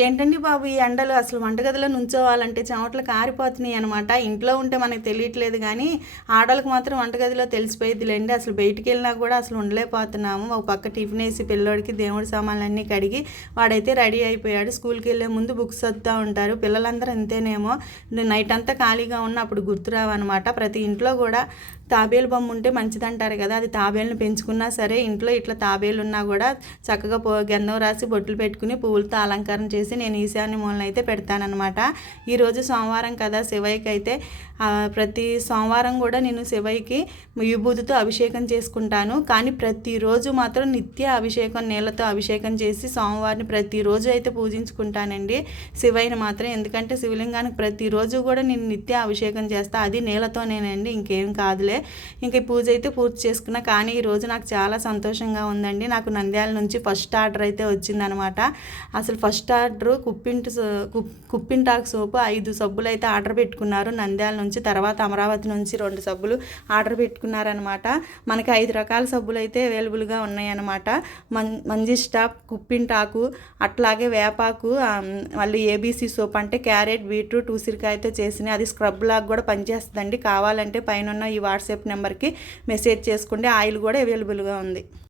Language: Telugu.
ఏంటండి బాబు ఈ ఎండలు అసలు వంటగదిలో నుంచోవాలంటే చెమటలు కారిపోతున్నాయి అనమాట. ఇంట్లో ఉంటే మనకు తెలియట్లేదు కానీ ఆడోళ్ళకి మాత్రం వంటగదిలో తెలిసిపోయిద్దిలేండి. అసలు బయటికి వెళ్ళినా కూడా అసలు ఉండలేకపోతున్నాము. ఒక పక్క టిఫిన్ వేసి పిల్లోడికి దేవుడి సామాన్లన్నీ కడిగి వాడైతే రెడీ అయిపోయాడు. స్కూల్కి వెళ్ళే ముందు బుక్స్ చదువుతూ ఉంటారు. పిల్లలందరూ అంతేనేమో. నైట్ అంతా ఖాళీగా ఉన్న అప్పుడు గుర్తురావన్నమాట. ప్రతి ఇంట్లో కూడా తాబేలు బొమ్మ ఉంటే మంచిదంటారు కదా, అది తాబేలుని పెంచుకున్నా సరే ఇంట్లో ఇట్లా తాబేలు ఉన్నా కూడా చక్కగా గంధం రాసి బొట్లు పెట్టుకుని పువ్వులతో అలంకారం చేసి నేను ఈశాన్య మూలన అయితే పెడతానమాట. ఈరోజు సోమవారం కదా, శివయ్యకి అయితే ప్రతి సోమవారం కూడా నేను శివయ్యకి విభూతితో అభిషేకం చేసుకుంటాను. కానీ ప్రతిరోజు మాత్రం నిత్య అభిషేకం, నీళ్ళతో అభిషేకం చేసి సోమవారిని ప్రతిరోజు అయితే పూజించుకుంటానండి శివయ్యని మాత్రం. ఎందుకంటే శివలింగానికి ప్రతిరోజు కూడా నేను నిత్య అభిషేకం చేస్తాను, అది నీళ్ళతోనేనండి, ఇంకేం కాదులే. ఇంక ఈ పూజ అయితే పూర్తి చేసుకున్నా. కానీ ఈరోజు నాకు చాలా సంతోషంగా ఉందండి. నాకు నంద్యాల నుంచి ఫస్ట్ ఆర్డర్ అయితే వచ్చిందనమాట. అసలు ఫస్ట్ ఆర్డర్ కుప్పింటాకు సోపు 5 సబ్బులు అయితే ఆర్డర్ పెట్టుకున్నారు నంద్యాల నుంచి. తర్వాత అమరావతి నుంచి 2 సబ్బులు ఆర్డర్ పెట్టుకున్నారనమాట. మనకి 5 రకాల సబ్బులు అయితే అవైలబుల్గా ఉన్నాయన్నమాట. మంజిష్టా, కుప్పింటాకు, అట్లాగే వేపాకు, మళ్ళీ ఏబీసీ సోప్ అంటే క్యారెట్, బీట్రూట్, ఉసిరికాయతో చేసినాయి. అది స్క్రబ్ లాగా కూడా పనిచేస్తుందండి. కావాలంటే పైన ఈ వాట్సాప్ నెంబర్కి మెసేజ్ చేసుకోండి. ఆయిల్ కూడా అవైలబుల్గా ఉంది.